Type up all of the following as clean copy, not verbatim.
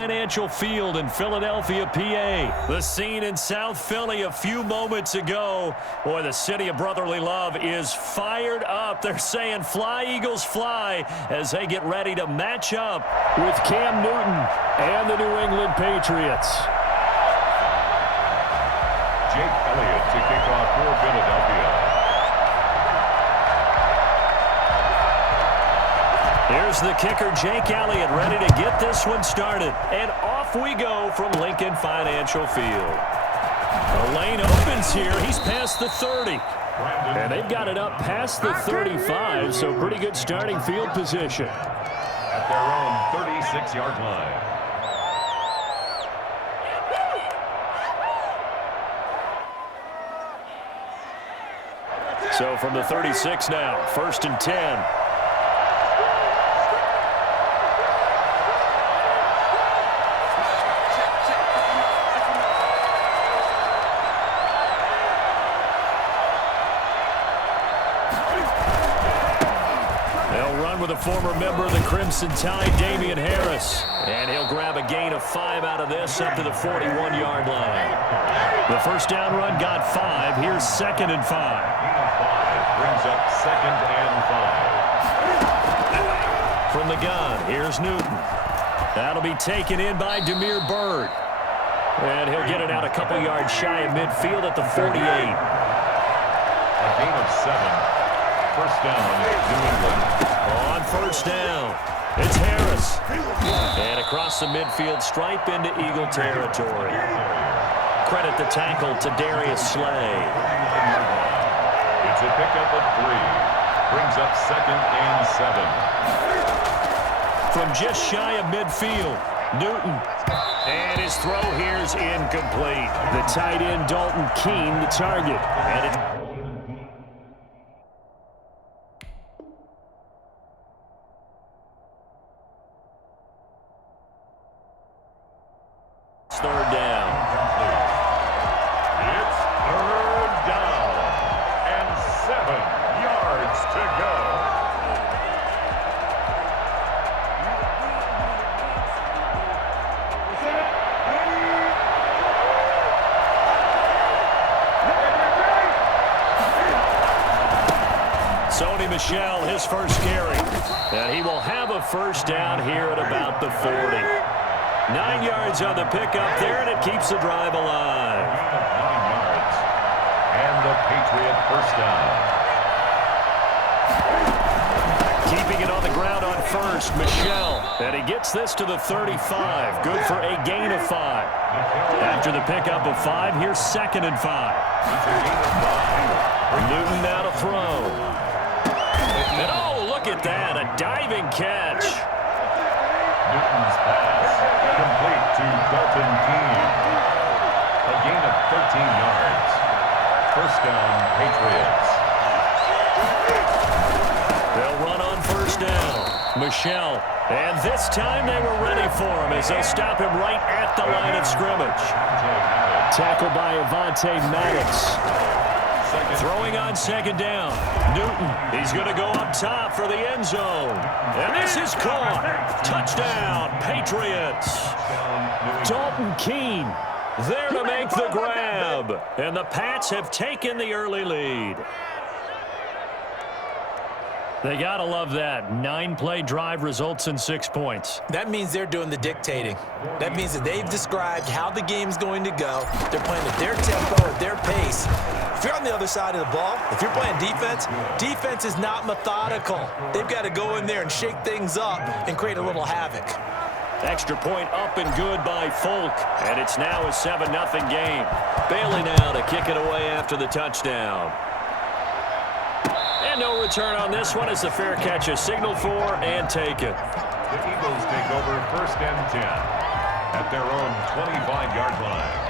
Financial Field in Philadelphia, PA. The scene in South Philly a few moments ago. Boy, the city of brotherly love is fired up. They're saying fly, Eagles, fly, as they get ready to match up with Cam Newton and the New England Patriots. Jake Elliott to kick off for Philadelphia. Here's the kicker, Jake Elliott, ready to get this one started. And off we go from Lincoln Financial Field. The lane opens here. He's past the 30. And they've got it up past the 35, so pretty good starting field position. At their own 36-yard line. So from the 36 now, 1st and 10. With a former member of the Crimson Tide, Damian Harris. And he'll grab a gain of 5 out of this up to the 41-yard line. The first down run got 5. Here's 2nd and 5. Brings up 2nd and 5. From the gun, here's Newton. That'll be taken in by Damiere Byrd. And he'll get it out a couple yards shy of midfield at the 48. A gain of 7. First down, New England. On first down, it's Harris. And across the midfield stripe into Eagle territory. Credit the tackle to Darius Slay. It's a pickup of 3. Brings up 2nd and 7. From just shy of midfield, Newton. And his throw here's incomplete. The tight end, Dalton Keene, the target. And it's 3rd down. It's 3rd down and 7 yards to go. Sony Michel, his first carry. And he will have a first down here at about the 40. 9 yards on the pickup there, and it keeps the drive alive. 9 yards. And the Patriot first down. Keeping it on the ground on first, Michel. And he gets this to the 35. Good for a gain of 5. After the pickup of 5, here's 2nd and 5. Newton now to throw. And oh, look at that, a diving catch. Newton's pass complete to Dalton Keene. A gain of 13 yards. First down, Patriots. They'll run on first down. Michel. And this time they were ready for him as they stop him right at the line of scrimmage. Tackled by Avonte Maddox. Throwing on 2nd down. Newton, he's going to go up top for the end zone. And this is caught. Touchdown, Patriots. Dalton Keene there to make the grab. And the Pats have taken the early lead. They got to love that. 9-play drive results in 6 points. That means they're doing the dictating. That means that they've described how the game's going to go. They're playing at their tempo, at their pace. If you're on the other side of the ball, if you're playing defense, defense is not methodical. They've got to go in there and shake things up and create a little havoc. Extra point up and good by Folk. And it's now a 7-0 game. Bailey now to kick it away after the touchdown. And no return on this one as the fair catch is signaled for and taken. The Eagles take over 1st and 10 at their own 25-yard line.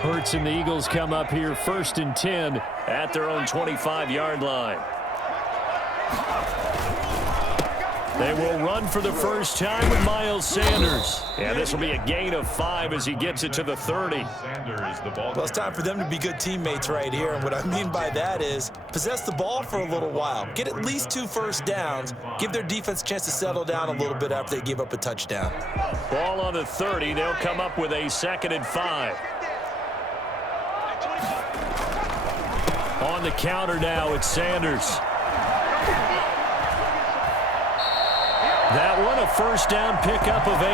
Hurts and the Eagles come up here 1st and 10 at their own 25-yard line. They will run for the first time with Miles Sanders. And this will be a gain of 5 as he gets it to the 30. Well, it's time for them to be good teammates right here. And what I mean by that is possess the ball for a little while. Get at least 2 first downs. Give their defense a chance to settle down a little bit after they give up a touchdown. Ball on the 30. They'll come up with a 2nd and 5. On the counter now, it's Sanders. That one, a first down pickup of 8.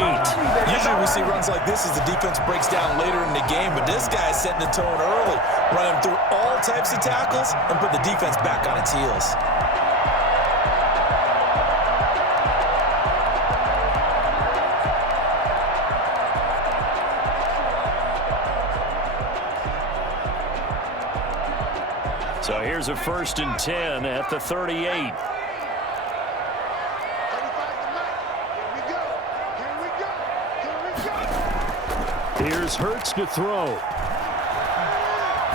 Usually we see runs like this as the defense breaks down later in the game, but this guy's setting the tone early, running through all types of tackles and put the defense back on its heels. So here's a 1st and 10 at the 38. Here's Hurts to throw.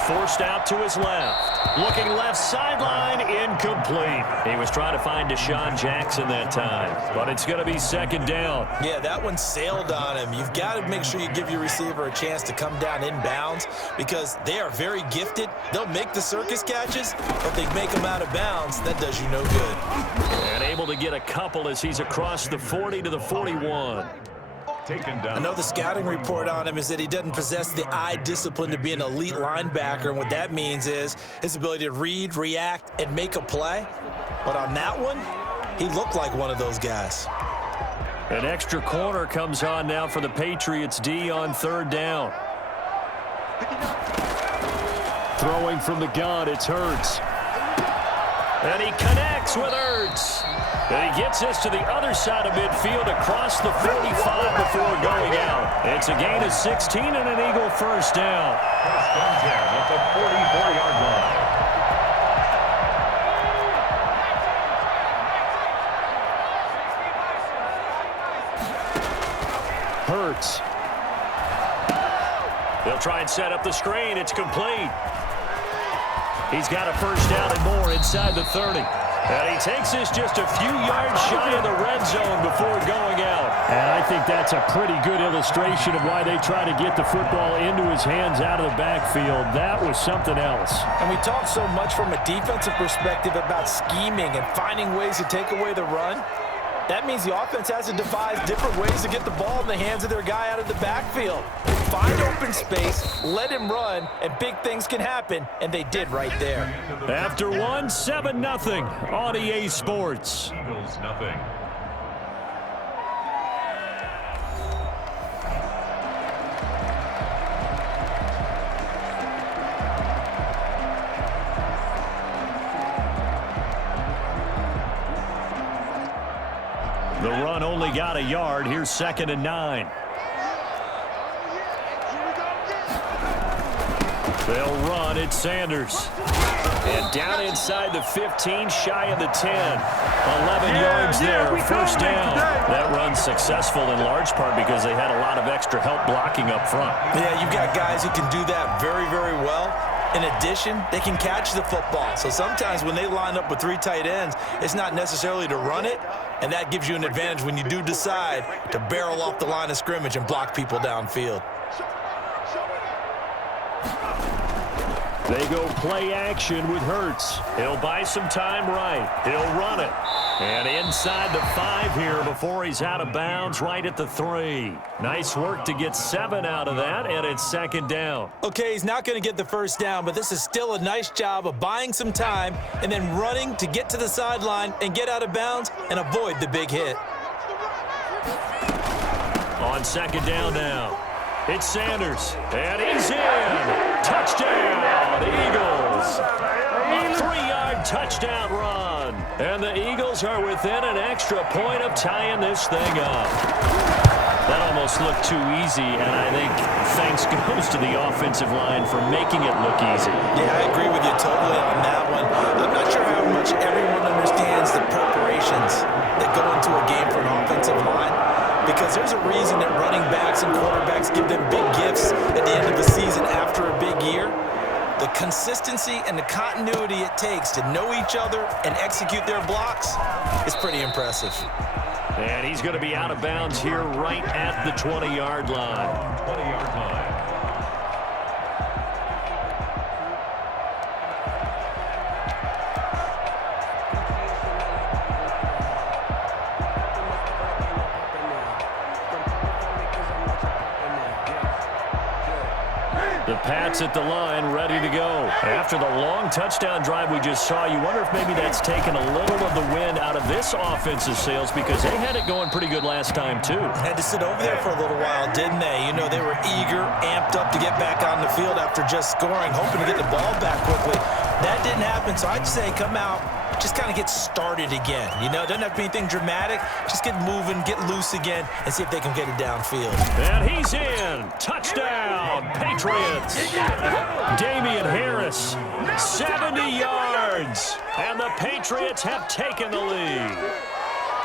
Forced out to his left. Looking left sideline, incomplete. He was trying to find Deshaun Jackson that time, but it's going to be 2nd down. Yeah, that one sailed on him. You've got to make sure you give your receiver a chance to come down inbounds because they are very gifted. They'll make the circus catches, but they make them out of bounds. That does you no good. And able to get a couple as he's across the 40 to the 41. I know the scouting report on him is that he doesn't possess the eye discipline to be an elite linebacker, and what that means is his ability to read, react, and make a play. But on that one, he looked like one of those guys. An extra corner comes on now for the Patriots D on 3rd down. Throwing from the gun, it's Hurts. And he connects with Hurts. And he gets this to the other side of midfield across the 45 before going out. It's a gain of 16 and an Eagle first down. 1st and 10 at the 44-yard line. Hurts. They'll try and set up the screen. It's complete. He's got a first down and more inside the 30. And he takes this just a few yards shy of the red zone before going out. And I think that's a pretty good illustration of why they try to get the football into his hands out of the backfield. That was something else. And we talk so much from a defensive perspective about scheming and finding ways to take away the run. That means the offense has to devise different ways to get the ball in the hands of their guy out of the backfield. Find open space, let him run, and big things can happen, and they did right there. After one, 7-0 on EA Sports. Eagles nothing. The run only got a yard. Here's 2nd and 9. They'll run. It's Sanders. And down inside the 15, shy of the 10. 11 yards there, first down. That run's successful in large part because they had a lot of extra help blocking up front. Yeah, you've got guys who can do that very, very well. In addition, they can catch the football. So sometimes when they line up with 3 tight ends, it's not necessarily to run it, and that gives you an advantage when you do decide to barrel off the line of scrimmage and block people downfield. They go play action with Hurts. He'll buy some time right. He'll run it. And inside the 5 here before he's out of bounds right at the 3. Nice work to get 7 out of that, and it's 2nd down. Okay, he's not going to get the first down, but this is still a nice job of buying some time and then running to get to the sideline and get out of bounds and avoid the big hit. On 2nd down now, it's Sanders, and he's in. Touchdown, Eagles. A 3-yard touchdown run. And the Eagles are within an extra point of tying this thing up. That almost looked too easy, and I think thanks goes to the offensive line for making it look easy. Yeah, I agree with you totally on that one. I'm not sure how much everyone understands the preparations that go into a game for an offensive line, because there's a reason that running backs and quarterbacks give them big gifts at the end of the season after a big year. The consistency and the continuity it takes to know each other and execute their blocks is pretty impressive. And he's going to be out of bounds here right at the 20-yard line. 20-yard line. The Pats at the line, ready to go. After the long touchdown drive we just saw, you wonder if maybe that's taken a little of the wind out of this offensive sails because they had it going pretty good last time, too. Had to sit over there for a little while, didn't they? You know, they were eager, amped up to get back on the field after just scoring, hoping to get the ball back quickly. That didn't happen, so I'd say come out, just kind of get started again. You know, it doesn't have to be anything dramatic. Just get moving, get loose again, and see if they can get it downfield. And he's in. Touchdown, Patriots. Damian Harris, 70 yards. And the Patriots have taken the lead.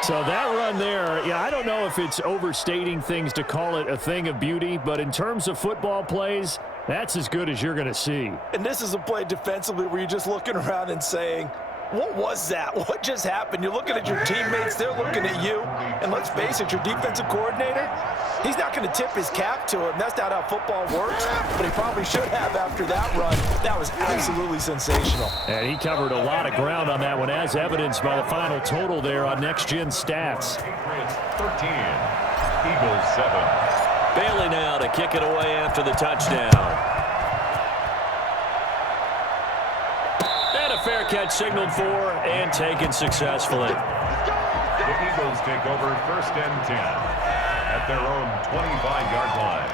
So that run there, yeah, I don't know if it's overstating things to call it a thing of beauty, but in terms of football plays, that's as good as you're going to see. And this is a play defensively where you're just looking around and saying, what was that? What just happened? You're looking at your teammates. They're looking at you. And let's face it, your defensive coordinator, he's not going to tip his cap to him. That's not how football works. But he probably should have after that run. That was absolutely sensational. And he covered a lot of ground on that one, as evidenced by the final total there on Next Gen Stats. Patriots 13, Eagles 7. Bailey now to kick it away after the touchdown. Fair catch signaled for and taken successfully. The Eagles take over 1st and 10 at their own 25-yard line.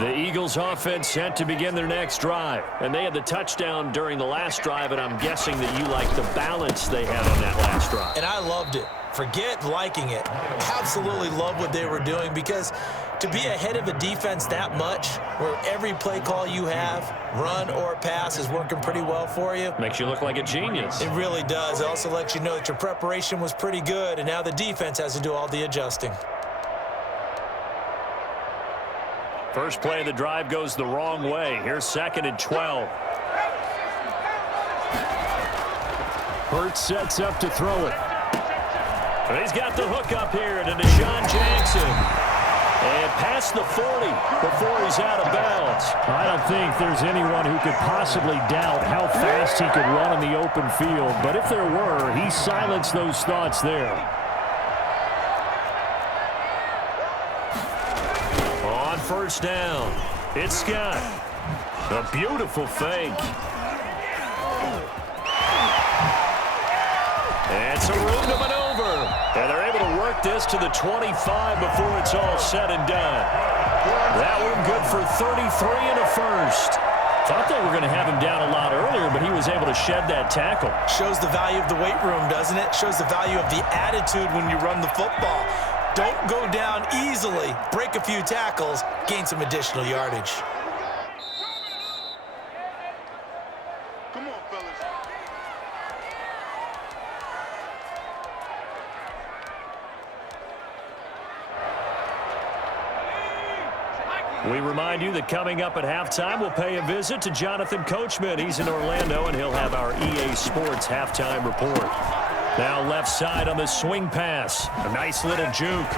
The Eagles offense set to begin their next drive. And they had the touchdown during the last drive, and I'm guessing that you like the balance they had on that last drive. And I loved it. Forget liking it. Absolutely love what they were doing because to be ahead of a defense that much, where every play call you have, run or pass, is working pretty well for you. Makes you look like a genius. It really does. It also lets you know that your preparation was pretty good, and now the defense has to do all the adjusting. First play of the drive goes the wrong way. Here's 2nd and 12. Hurts sets up to throw it. He's got the hook up here to Deshaun Jackson. And past the 40 before he's out of bounds. I don't think there's anyone who could possibly doubt how fast he could run in the open field. But if there were, he silenced those thoughts there. On 1st down, it's Scott. A beautiful fake. And some room to maneuver. And they're able to work this to the 25 before it's all said and done. That one good for 33 and a first. Thought they were going to have him down a lot earlier, but he was able to shed that tackle. Shows the value of the weight room, doesn't it? Shows the value of the attitude when you run the football. Don't go down easily. Break a few tackles. Gain some additional yardage. We remind you that coming up at halftime, we'll pay a visit to Jonathan Coachman. He's in Orlando, and he'll have our EA Sports halftime report. Now left side on the swing pass. A nice little juke.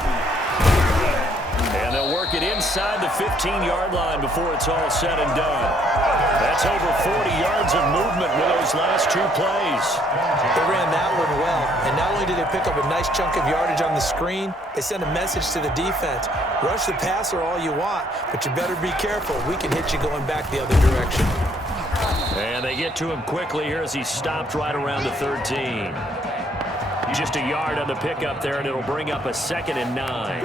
And they'll work it inside the 15-yard line before it's all said and done. That's over 40 yards of movement with those last 2 plays. They ran that one well, and not only did they pick up a nice chunk of yardage on the screen, they sent a message to the defense. Rush the passer all you want, but you better be careful. We can hit you going back the other direction. And they get to him quickly here as he stopped right around the 13. Just a yard on the pickup there, and it'll bring up a 2nd and 9.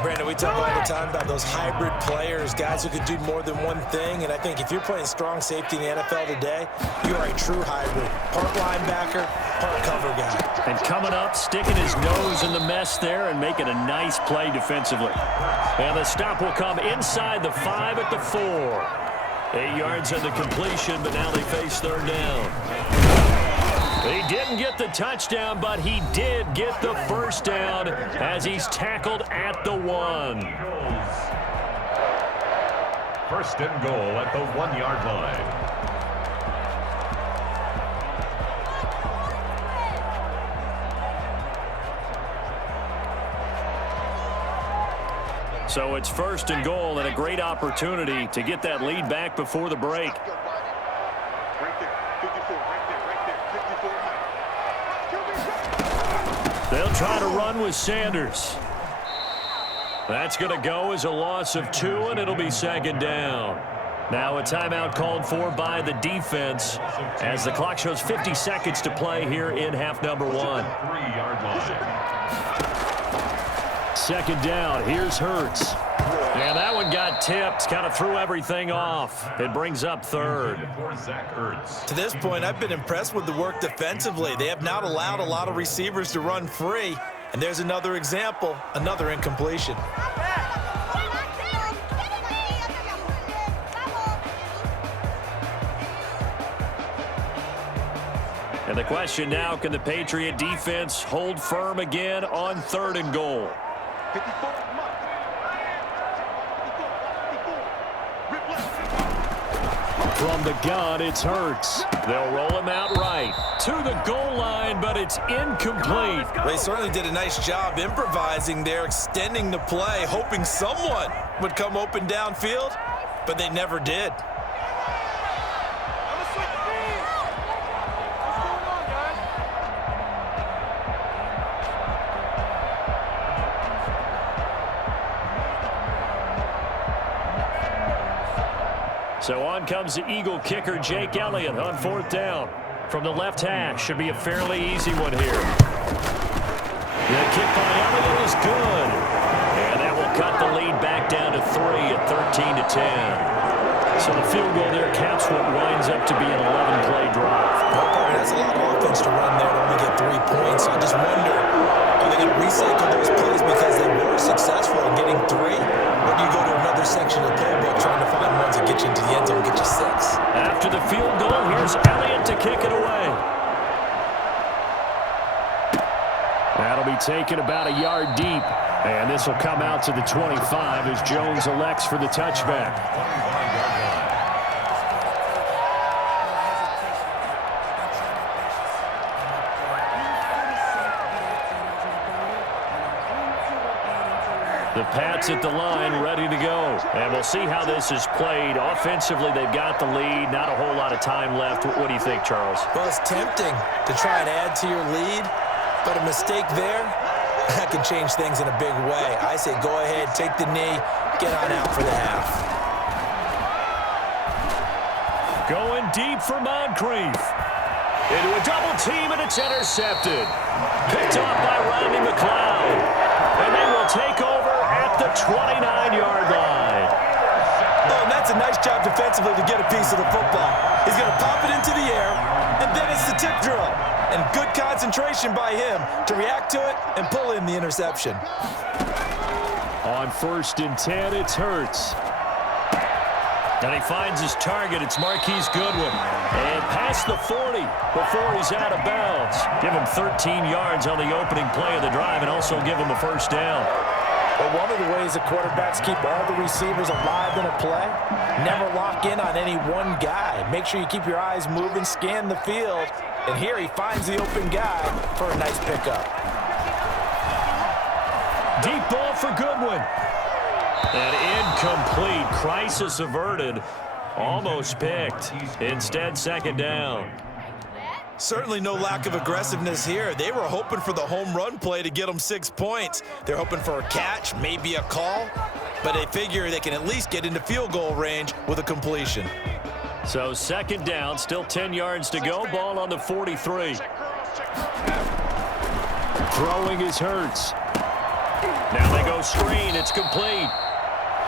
Brandon, we talk all the time about those hybrid players, guys who can do more than one thing, and I think if you're playing strong safety in the NFL today, you are a true hybrid. Part linebacker, part cover guy. And coming up, sticking his nose in the mess there and making a nice play defensively. And the stop will come inside the 5 at the 4. 8 yards on the completion, but now they face 3rd down. He didn't get the touchdown, but he did get the 1st down as he's tackled at the 1. 1st and goal at the 1-yard line. So it's 1st and goal and a great opportunity to get that lead back before the break. They'll try to run with Sanders. That's going to go as a loss of 2, and it'll be 2nd down. Now a timeout called for by the defense as the clock shows 50 seconds to play here in half number 1. 3-yard line. 2nd down. Here's Hurts. And that one got tipped. Kind of threw everything off. It brings up 3rd. For Zach Ertz. To this point, I've been impressed with the work defensively. They have not allowed a lot of receivers to run free. And there's another example, another incompletion. And the question now, can the Patriot defense hold firm again on 3rd and goal? From the gun, it's Hurts. They'll roll him out right to the goal line, but it's incomplete. They certainly did a nice job improvising there, extending the play, hoping someone would come open downfield, but they never did. So on comes the Eagle kicker, Jake Elliott, on 4th down. From the left hash, should be a fairly easy one here. The kick by Elliott is good. And that will cut the lead back down to 3 at 13-10. So the field goal there caps what winds up to be an 11-play drive. That's a lot of offense to run there to only get 3 points. I just wonder, are they going to recycle those plays because they were successful in getting 3? Or do you go to another section of the playbook trying to find ones that get you into the end zone and get you 6? After the field goal, here's Elliott to kick it away. That'll be taken about a yard deep. And this will come out to the 25 as Jones elects for the touchback. 25-yard line. The Pats at the line, ready to go. And we'll see how this is played. Offensively, they've got the lead. Not a whole lot of time left. What do you think, Charles? Well, it's tempting to try and add to your lead, but a mistake there, that can change things in a big way. I say go ahead, take the knee, get on out for the half. Going deep for Moncrief. Into a double team, and it's intercepted. Picked off by Rodney McLeod. And they will take over at the 29-yard line. Oh, and that's a nice job defensively to get a piece of the football. He's going to pop it into the air, and then it's the tip drill. And good concentration by him to react to it and pull in the interception. On 1st and 10, it's Hurts. And he finds his target. It's Marquise Goodwin. And past the 40 before he's out of bounds. Give him 13 yards on the opening play of the drive and also give him a 1st down. Well, one of the ways the quarterbacks keep all the receivers alive in a play, never lock in on any one guy. Make sure you keep your eyes moving, scan the field. And here he finds the open guy for a nice pickup. Deep ball for Goodwin. And incomplete. Crisis averted. Almost picked. Instead, 2nd down. Certainly no lack of aggressiveness here. They were hoping for the home run play to get them 6 points. They're hoping for a catch, maybe a call, but they figure they can at least get into field goal range with a completion. So 2nd down, still 10 yards to go. Ball on the 43. Throwing is Hurts. Now they go screen. It's complete.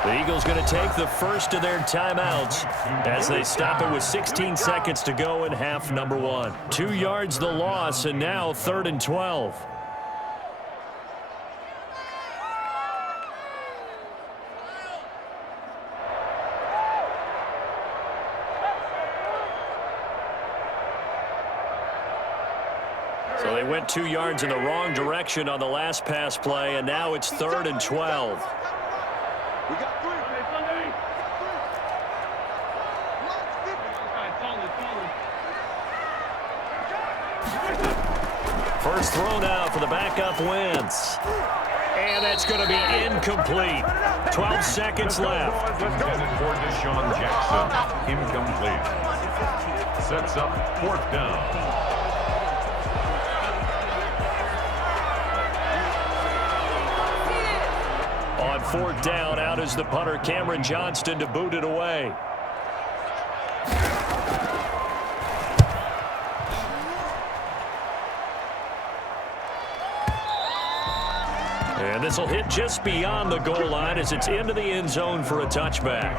The Eagles going to take the first of their timeouts as they stop it with 16 seconds to go in half number 1. 2 yards the loss, and now 3rd and 12. So they went 2 yards in the wrong direction on the last pass play, and now it's 3rd and 12. We got 3. First throw now for the backup Wentz. And that's going to be incomplete. 12 seconds left. Intended for Deshaun Jackson. Incomplete. Sets up 4th down. On 4th down, out is the punter, Cameron Johnston, to boot it away. And this will hit just beyond the goal line as it's into the end zone for a touchback.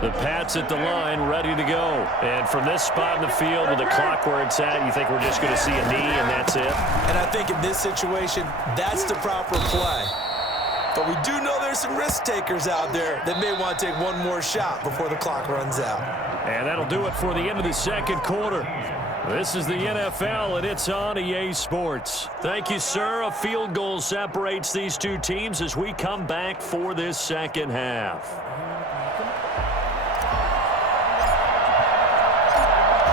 The Pats at the line, ready to go. And from this spot in the field with the clock where it's at, you think we're just going to see a knee and that's it? And I think in this situation, that's the proper play. But we do know there's some risk takers out there that may want to take one more shot before the clock runs out. And that'll do it for the end of the second quarter. This is the NFL, and it's on EA Sports. Thank you, sir. A field goal separates these two teams as we come back for this second half.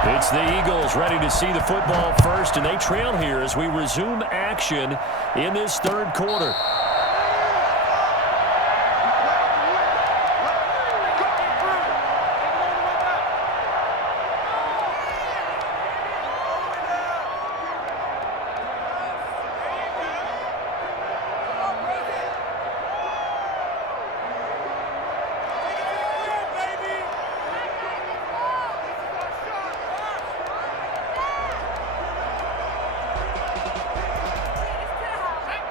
It's the Eagles ready to see the football first, and they trail here as we resume action in this third quarter.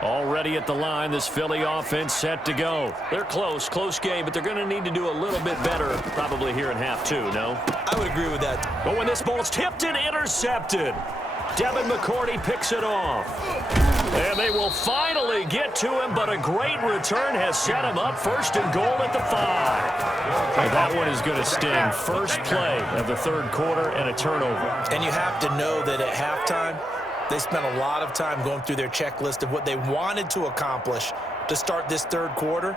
Already at the line, this Philly offense set to go. They're close game, but they're going to need to do a little bit better probably here in half two, no? I would agree with that. But when this ball's tipped and intercepted, Devin McCourty picks it off. And they will finally get to him, but a great return has set him up 1st and goal at the 5. Well, that one is going to sting. First play of the third quarter and a turnover. And you have to know that at halftime, they spent a lot of time going through their checklist of what they wanted to accomplish to start this third quarter.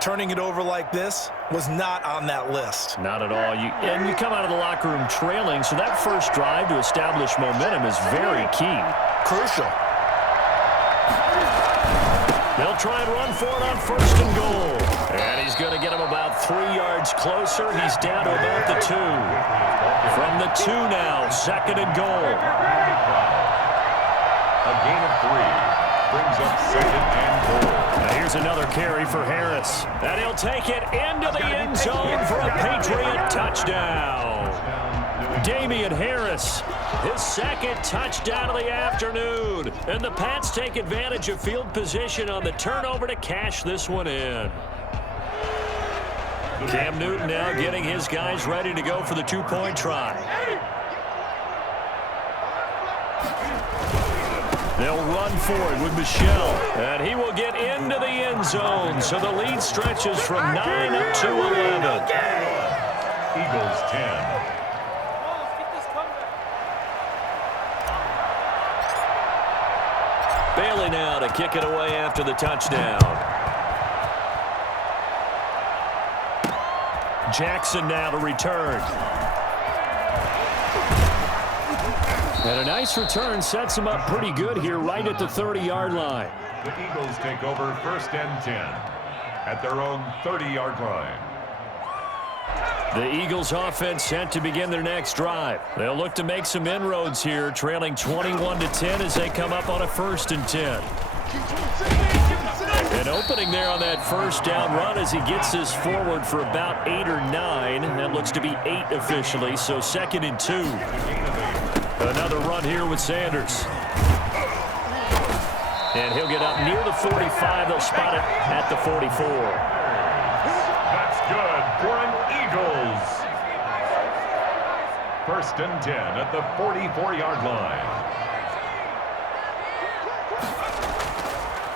Turning it over like this was not on that list. Not at all. You come out of the locker room trailing, so that first drive to establish momentum is very key. Crucial. They'll try and run for it on 1st and goal. And he's going to get him about 3 yards closer. He's down to about the 2. From the 2 now, 2nd and goal. A gain of 3 brings up 2nd and goal. Now here's another carry for Harris. And he'll take it into the end zone for a Patriot touchdown. Damian Harris, his 2nd touchdown of the afternoon. And the Pats take advantage of field position on the turnover to cash this one in. Cam Newton now getting his guys ready to go for the 2-point try. They'll run for it with Michel, and he will get into the end zone. So the lead stretches from 9 up to 11. Eagles 10. Bailey now to kick it away after the touchdown. Jackson now to return. And a nice return sets him up pretty good here right at the 30-yard line. The Eagles take over 1st and 10 at their own 30-yard line. The Eagles offense set to begin their next drive. They'll look to make some inroads here, trailing 21-10 as they come up on a 1st and 10. An opening there on that 1st down run as he gets this forward for about 8 or 9. That looks to be 8 officially, so 2nd and 2. Another run here with Sanders. And he'll get up near the 45. They'll spot it at the 44. That's good for an Eagles. 1st and 10 at the 44-yard line.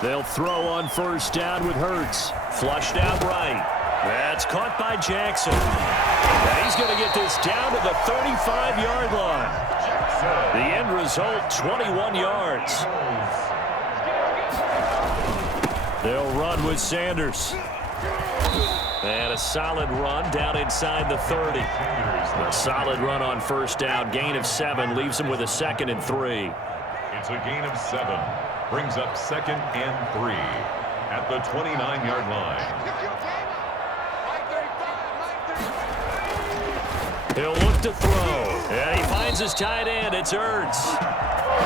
They'll throw on 1st down with Hurts. Flushed out right. That's caught by Jackson. And he's going to get this down to the 35-yard line. The end result, 21 yards. They'll run with Sanders. And a solid run down inside the 30. A solid run on first down. Gain of 7 leaves him with a 2nd and 3. It's a gain of 7. Brings up 2nd and 3 at the 29-yard line. He'll look to throw. And he finds his tight end. It's Ertz.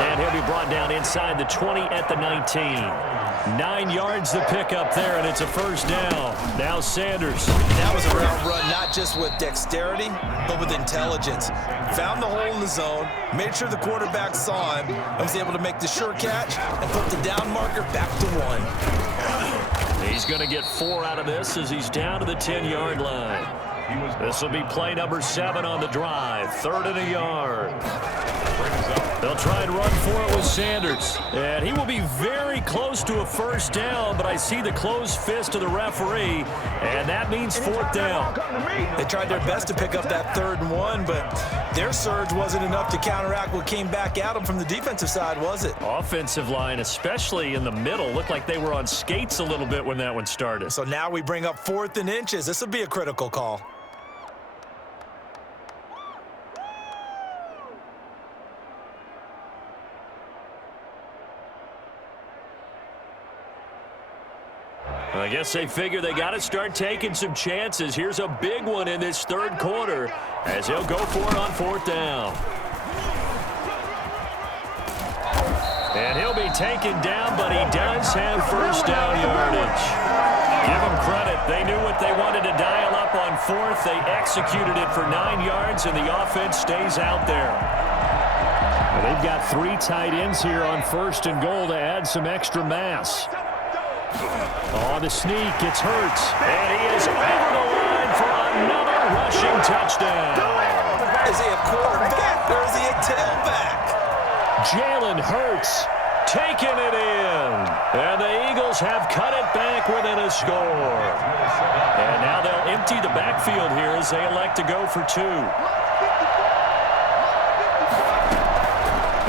And he'll be brought down inside the 20 at the 19. 9 yards to pick up there, and it's a first down. Now Sanders. That was a route run not just with dexterity, but with intelligence. Found the hole in the zone, made sure the quarterback saw him, and was able to make the sure catch and put the down marker back to 1. He's going to get 4 out of this as he's down to the 10-yard line. This will be play number 7 on the drive. 3rd and a yard. They'll try and run for it with Sanders. And he will be very close to a first down, but I see the closed fist of the referee, and that means 4th down. They tried their best to pick up that 3rd and 1, but their surge wasn't enough to counteract what came back at them from the defensive side, was it? Offensive line, especially in the middle, looked like they were on skates a little bit when that one started. So now we bring up 4th and inches. This will be a critical call. I guess they figure they got to start taking some chances. Here's a big one in this 3rd quarter as he'll go for it on 4th down. And he'll be taken down, but he does have first down yardage. Give them credit. They knew what they wanted to dial up on 4th. They executed it for 9 yards, and the offense stays out there. Well, they've got 3 tight ends here on 1st and goal to add some extra mass. On the sneak, it's Hurts, and he is over the line for another rushing touchdown. Is he a quarterback or is he a tailback? Jalen Hurts taking it in, and the Eagles have cut it back within a score. And now they'll empty the backfield here as they elect to go for 2.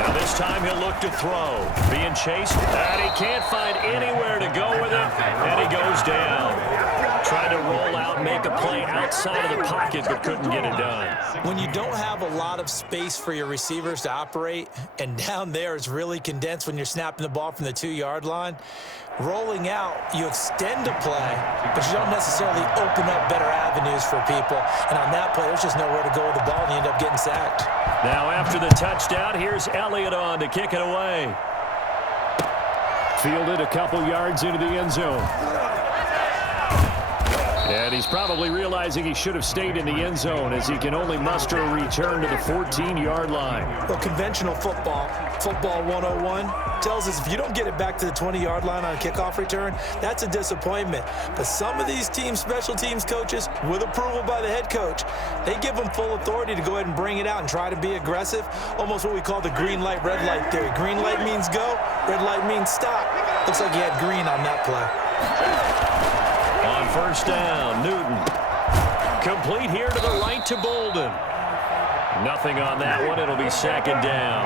Now this time he'll look to throw. Being chased, and he can't find anywhere to go with it, and he goes down. Trying to roll out, make a play outside of the pocket, but couldn't get it done. When you don't have a lot of space for your receivers to operate, and down there is really condensed when you're snapping the ball from the 2-yard line, rolling out, you extend a play, but you don't necessarily open up better avenues for people. And on that play, there's just nowhere to go with the ball, and you end up getting sacked. Now after the touchdown, here's Elliott on to kick it away. Fielded a couple yards into the end zone. And he's probably realizing he should have stayed in the end zone as he can only muster a return to the 14-yard line. Well, conventional football 101, tells us if you don't get it back to the 20-yard line on a kickoff return, that's a disappointment. But some of these teams, special teams coaches, with approval by the head coach, they give them full authority to go ahead and bring it out and try to be aggressive, almost what we call the green light, red light theory. Green light means go, red light means stop. Looks like he had green on that play. On first down, Newton. Complete here to the right to Bolden. Nothing on that one. It'll be 2nd down.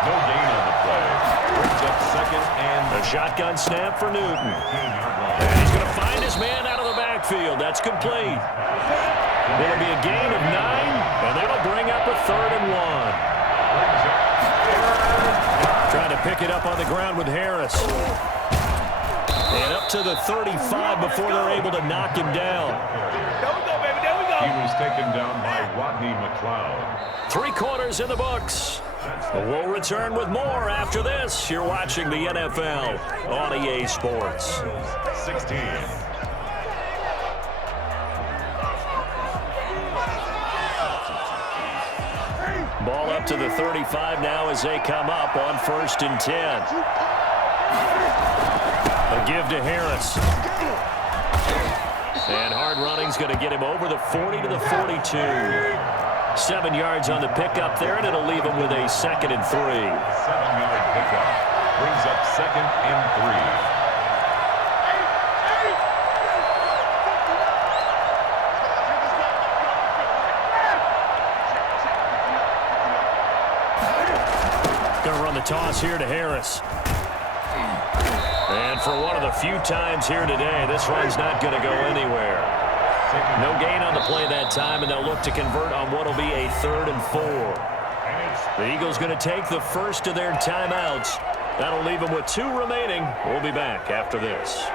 No gain on the play. Brings up 2nd and a shotgun snap for Newton. And he's going to find his man out of the backfield. That's complete. It'll be a gain of 9, and that'll bring up a 3rd and 1. Trying to pick it up on the ground with Harris. And up to the 35 before they're able to knock him down. he was taken down by Rodney McLeod. 3 quarters in the books. We'll return with more after this. You're watching the NFL on EA Sports. 16. Ball up to the 35 now as they come up on 1st and 10. A give to Harris. And hard running's going to get him over the 40 to the 42. 7 yards on the pickup there, and it'll leave him with a 2nd and 3. 7-yard pickup. Brings up 2nd and 3. Going to run the toss here to Harris. And for one of the few times here today, this one's not going to go anywhere. No gain on the play that time, and they'll look to convert on what will be a 3rd and 4. The Eagles going to take the first of their timeouts. That'll leave them with 2 remaining. We'll be back after this.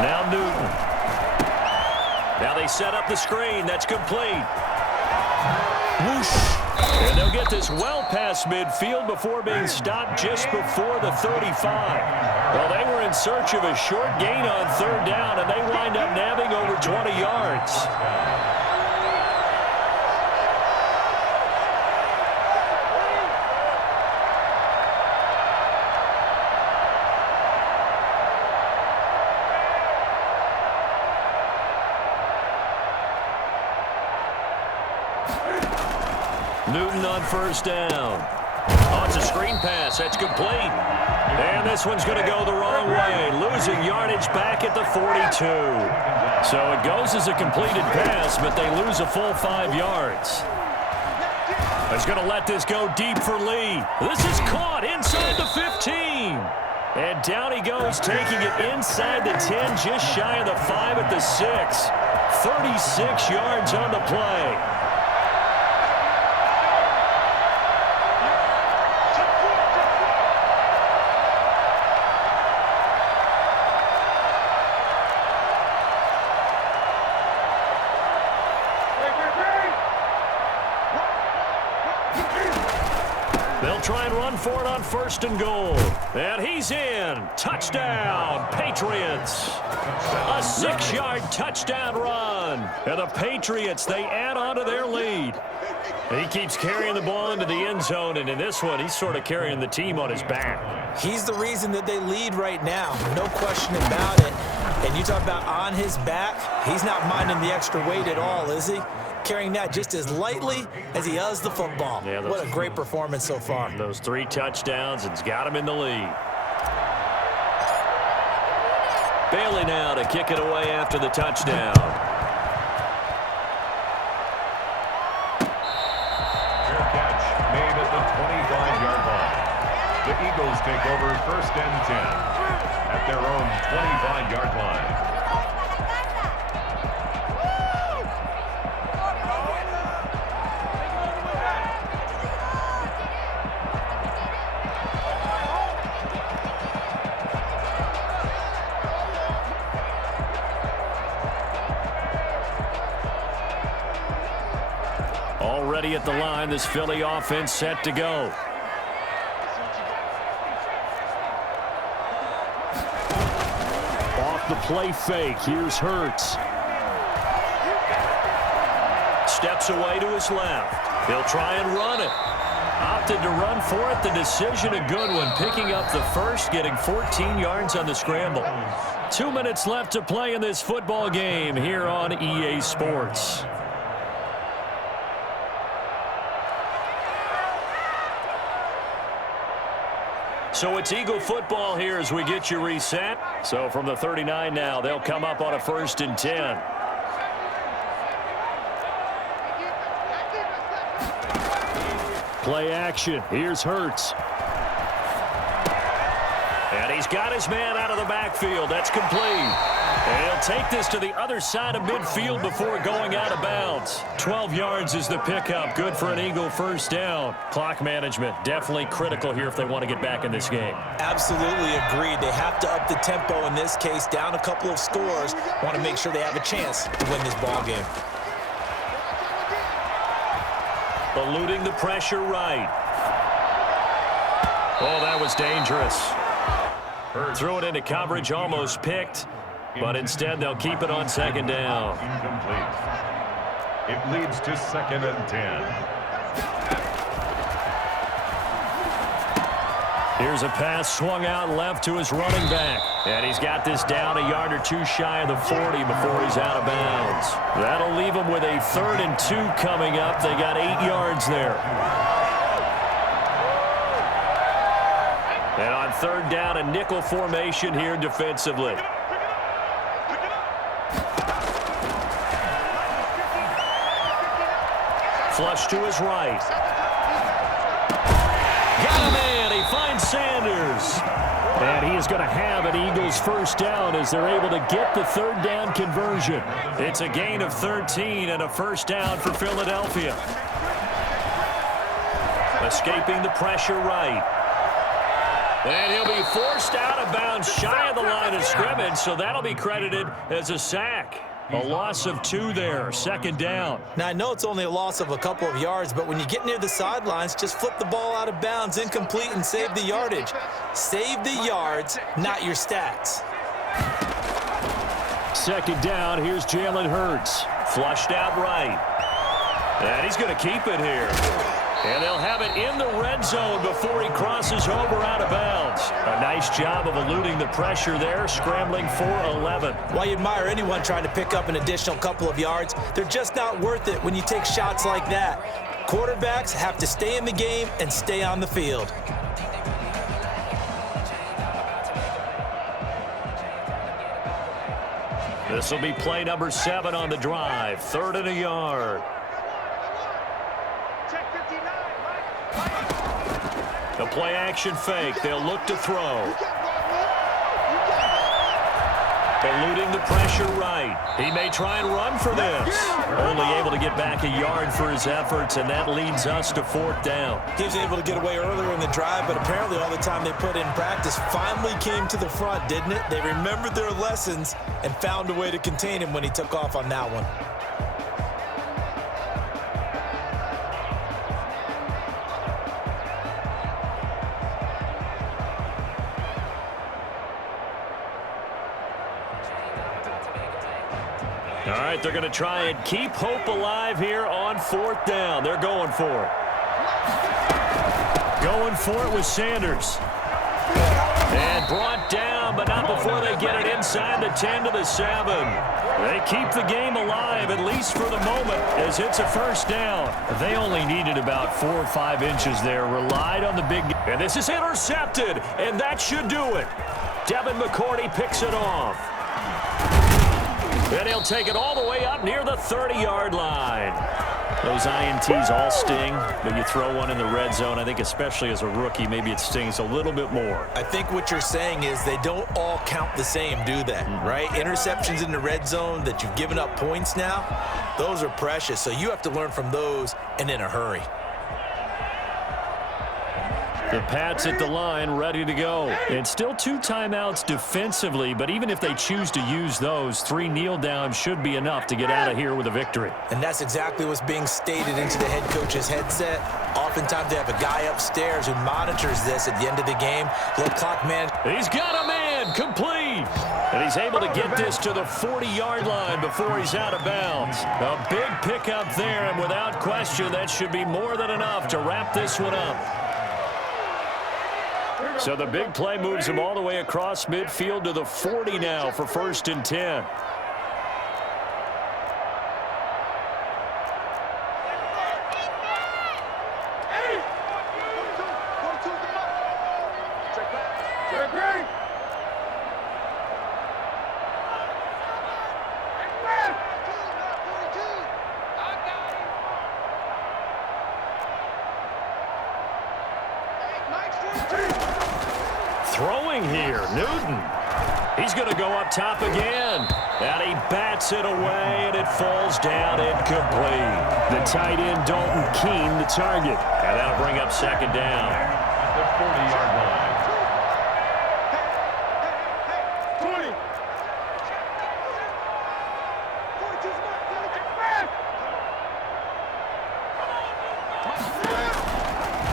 Now Newton. Now they set up the screen. That's complete. Whoosh. And they'll get this well past midfield before being stopped just before the 35. Well, they were in search of a short gain on 3rd down, and they wind up nabbing over 20 yards. Newton on 1st down. Oh, it's a screen pass. That's complete. And this one's going to go the wrong way. Losing yardage back at the 42. So it goes as a completed pass, but they lose a full 5 yards. He's going to let this go deep for Lee. This is caught inside the 15. And down he goes, taking it inside the 10, just shy of the 5 at the 6. 36 yards on the play. They'll try and run for it on 1st and goal. And he's in. Touchdown, Patriots. A 6-yard touchdown run. And the Patriots, they add on to their lead. He keeps carrying the ball into the end zone, and in this one, he's sort of carrying the team on his back. He's the reason that they lead right now. No question about it. And you talk about on his back, he's not minding the extra weight at all, is he? Carrying that just as lightly as he does the football. Yeah, what a great performance so far. Those 3 touchdowns, it's got him in the lead. Bailey now to kick it away after the touchdown. Fair catch made at the 25-yard line. The Eagles take over 1st and 10 at their own 25-yard line. Already at the line, this Philly offense set to go. Off the play fake, here's Hurts. Steps away to his left. He'll try and run it. Opted to run for it. The decision a good one. Picking up the first, getting 14 yards on the scramble. 2 minutes left to play in this football game here on EA Sports. So it's Eagle football here as we get you reset. So from the 39 now, they'll come up on a 1st and 10. Play action. Here's Hurts. And he's got his man out of the backfield. That's complete. And he'll take this to the other side of midfield before going out of bounds. 12 yards is the pickup. Good for an Eagle 1st down. Clock management definitely critical here if they want to get back in this game. Absolutely agreed. They have to up the tempo in this case. Down a couple of scores. Want to make sure they have a chance to win this ball game. Eluding the pressure right. Oh, that was dangerous. Threw it into coverage, almost picked, but instead they'll keep it on 2nd down. Incomplete. It leads to 2nd and 10. Here's a pass swung out left to his running back. And he's got this down a yard or 2 shy of the 40 before he's out of bounds. That'll leave him with a 3rd and 2 coming up. They got 8 yards there. And on third down, a nickel formation here defensively. Flush to his right. Got a man. He finds Sanders. And he is going to have an Eagles first down as they're able to get the third down conversion. It's a gain of 13 and a first down for Philadelphia. Escaping the pressure right. And he'll be forced out of bounds shy of the line of scrimmage, so that'll be credited as a sack. A loss of 2 there, second down. Now, I know it's only a loss of a couple of yards, but when you get near the sidelines, just flip the ball out of bounds, incomplete, and save the yardage. Save the yards, not your stats. Second down, here's Jalen Hurts. Flushed out right. And he's going to keep it here. And they'll have it in the red zone before he crosses over out of bounds. A nice job of eluding the pressure there, scrambling for 11. Why you admire anyone trying to pick up an additional couple of yards? They're just not worth it when you take shots like that. Quarterbacks have to stay in the game and stay on the field. This will be play number 7 on the drive. 3rd and a yard. The play action fake. They'll look to throw. Eluding the pressure right. He may try and run for this. Only able to get back a yard for his efforts, and that leads us to 4th down. He was able to get away earlier in the drive, but apparently all the time they put in practice finally came to the front, didn't it? They remembered their lessons and found a way to contain him when he took off on that one. All right, they're going to try and keep hope alive here on 4th down. They're going for it. Going for it with Sanders. And brought down, but not before they get it inside the 10 to the 7. They keep the game alive, at least for the moment, as it's a first down. They only needed about 4 or 5 inches there. Relied on the big. And this is intercepted, and that should do it. Devin McCourty picks it off. And he'll take it all the way up near the 30-yard line. Those INTs all sting, but you throw one in the red zone, I think especially as a rookie, maybe it stings a little bit more. I think what you're saying is they don't all count the same, do they? Right? Interceptions in the red zone that you've given up points now, those are precious. So you have to learn from those and in a hurry. The Pats at the line, ready to go. And still 2 timeouts defensively, but even if they choose to use those, 3 kneel downs should be enough to get out of here with a victory. And that's exactly what's being stated into the head coach's headset. Oftentimes they have a guy upstairs who monitors this at the end of the game. Little clock man. He's got a man, complete. And he's able to get this to the 40-yard line before he's out of bounds. A big pickup there, and without question, that should be more than enough to wrap this one up. So the big play moves him all the way across midfield to the 40 now for 1st and 10. Throwing here, Newton. He's going to go up top again. And he bats it away, and it falls down incomplete. The tight end, Dalton Keene, the target. And that'll bring up 2nd down. At the 40-yard line.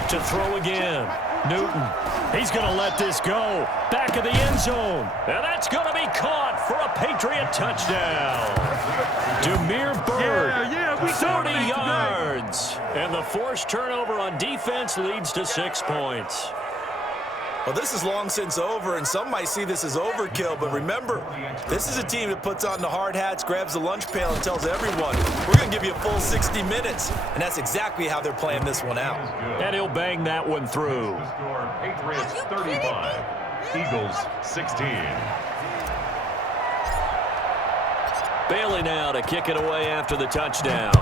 To throw again. Newton. He's going to let this go. Back of the end zone. And that's going to be caught for a Patriot touchdown. Damiere Byrd, 30 yards. And the forced turnover on defense leads to 6 points. Well, this is long since over, and some might see this as overkill, but remember, this is a team that puts on the hard hats, grabs the lunch pail, and tells everyone, we're going to give you a full 60 minutes, and that's exactly how they're playing this one out. And he'll bang that one through. The score, Patriots 35, Eagles 16. Bailey now to kick it away after the touchdown.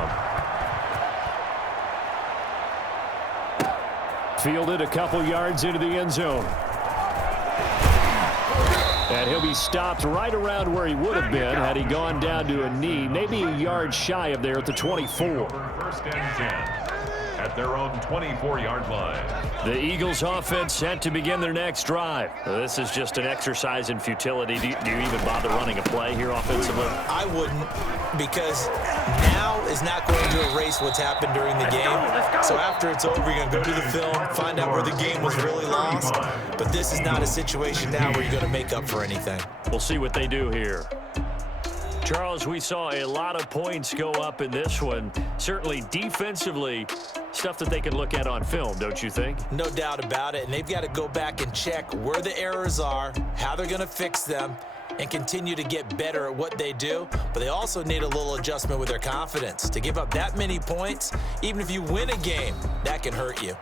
Fielded a couple yards into the end zone. And he'll be stopped right around where he would have been had he gone down to a knee, maybe a yard shy of there at the 24. First and 10 at their own 24-yard line. The Eagles offense set to begin their next drive. This is just an exercise in futility. Do you even bother running a play here offensively? I wouldn't, because now is not going to erase what's happened during the game. So after it's over, you're going to go to the film, find out where the game was really lost. But this is not a situation now where you're going to make up for anything. We'll see what they do here. Charles, we saw a lot of points go up in this one. Certainly defensively, stuff that they can look at on film, don't you think? No doubt about it. And they've got to go back and check where the errors are, how they're going to fix them, and continue to get better at what they do. But they also need a little adjustment with their confidence. To give up that many points, even if you win a game, that can hurt you.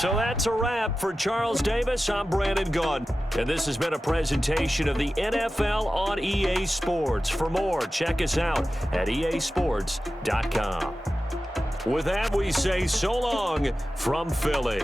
So that's a wrap for Charles Davis. I'm Brandon Gaudin. And this has been a presentation of the NFL on EA Sports. For more, check us out at easports.com. With that, we say so long from Philly.